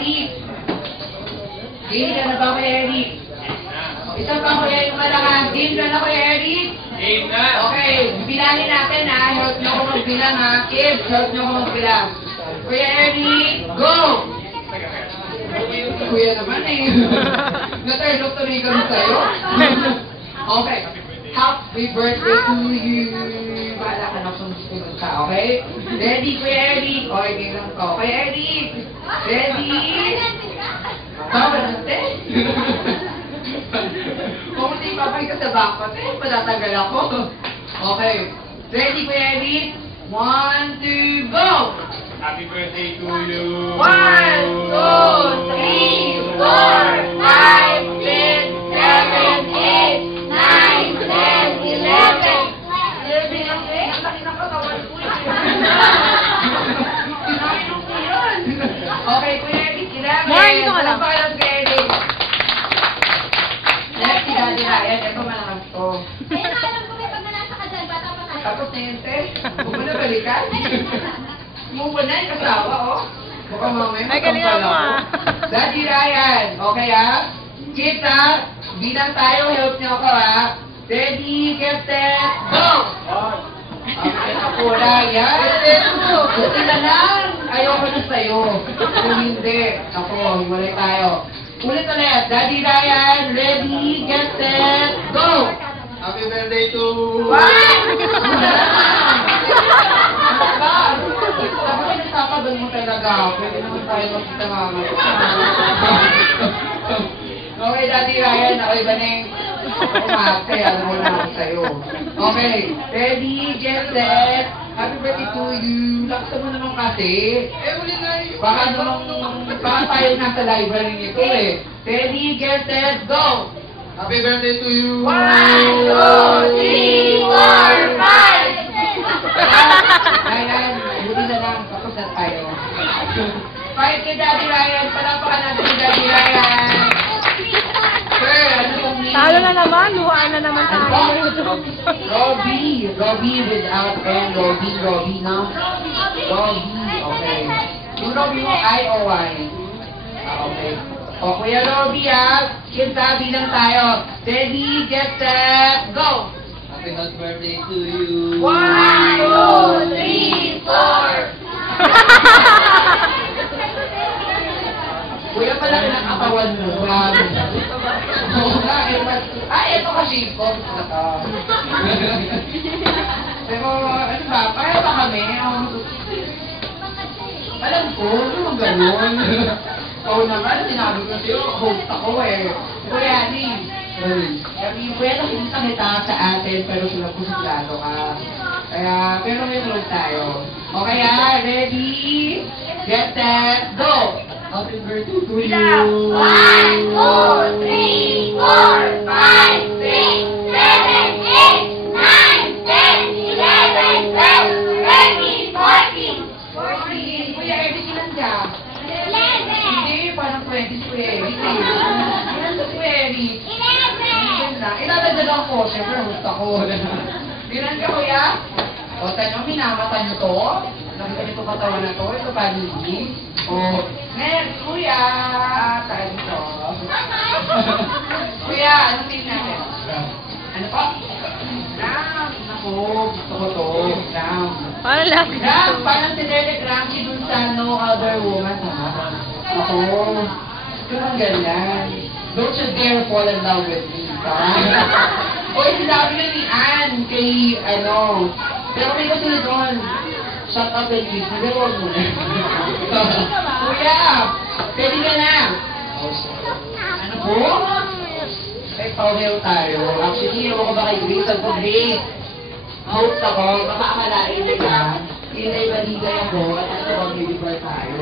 Eric? Game ka na ba, Kuya Eric? Isa pa, Kuya yung malakas. Game ka na, Kuya Eric? Game na! Okay, bilangin natin ha. Help nyo ko magbilang ha. Kids, help nyo ko magbilang. Kuya Eric, go! Kuya naman eh. Natarlok tuloy kami sa'yo. Okay. Happy birthday to you. Bahala ka na kung susunod ka, okay? Ready, Kuya Eric? Okay, game lang ko. Kuya Eric, ready? Tawa natin. Kung hindi papay ka sa backpack, patatagal ako. Okay. Ready, Kuya Eric? 1, 2, go! Happy birthday to you! 1, 2, 3, 4, 5, 6, 7, 8, 9, 10, 11. Okay, Kuya Eric, 11. More, dito ka lang. Walang pangalan, Kuya Eric. Next, si Daddy Ryan. Ito malakas to. Kaya nga alam ko may pag nasa ka dyan, bata pa tayo. Tapos na yun, te. Huwag mo na balikan. Move na yung kasawa, oh. Baka mamaya Ay, galingan mo, ah. Daddy Ryan, okay ah? Kids ah, bilang tayo, help niyo ako ah. Ready, get set, go! Okay, ako na, yan. Buti na lang. Ayoko na sa'yo. Kung hindi, ako, hiwalay tayo. Ulit ulit, Daddy Ryan, ready, get set, go! Happy birthday to... Sabi ko nagkakabal mo talaga. Pwede naman tayo magkita mama. Okay, Daddy Ryan, ako iba na yung umate. Alam mo na ako sa'yo. Okay, ready, get set. Happy birthday to you. Laksa mo naman kasi. Uli na yun. Baka tayo nasa library nito eh. Ready, get set, go! Happy birthday to you! 1, 2, 3, 4, 5! Ayan, buti na lang. Tapos na tayo. Fight kay Daddy Ryan. Palapakan natin kay Daddy Ryan. Sir, ano yung name? Talo na naman, luhaan na naman tayo. Robbie without N. Robbie, no? Robbie, okay. Yung Robbie mo, I o Y? Okay. O, Kuya Robbie, kids, bilang tayo. Ready, get set, go! Happy birthday to you! 1, 2, 3, 4! Kuya pala kinakatawan mo. Oo nga, ito kasi ko. Pero, ano ba, kaya ba kami? Alam ko, ano mo gano'n? Oo naman, sinabi ko sa'yo, host ako eh. Kuya, Sabi yung kuya, nakikita kita sa atin, pero sila po sigurado ka. Kaya, pero may vlog tayo. Okay ready? Get set, go! Happy birthday to you! 1, 2, 3, 4, 5, 6, 7, 8, 9, 10, 11, 12, 13, 14. 14! Kuya Eric, ilan ka? 11. Hindi, parang 20 si Kuya Eric. Ilan sa Kuya Eric? 11. Ilalagyan ako, siyempre gusto ko. Ilan ka kuya? O, tanong, minamata niyo to? Nakita niyo ito katawan na to? Ito panigin? O, next, kuya! Tayo dito. Kuya, anong team natin? Ano po? Ram! Ako, gusto ko to. Ram. Parang lagi. Ram, parang si Derek Ramsey dun sa No Other Woman, ha? Ako, yung ang ganyan. Don't you dare fall in love with me, ha? Oy, sinabi na ni Ann kay, pero may kasunod doon. Shut up and kiss. Hindi, huwag mo na. Kuya, pwede ka na. Ano po? Ay, pauhaw tayo. Actually, ako ba kay Grace? Ako, Grace. Host ako. Baka akalain ka. Hindi, maligay ako. At ito, mag-deliver tayo.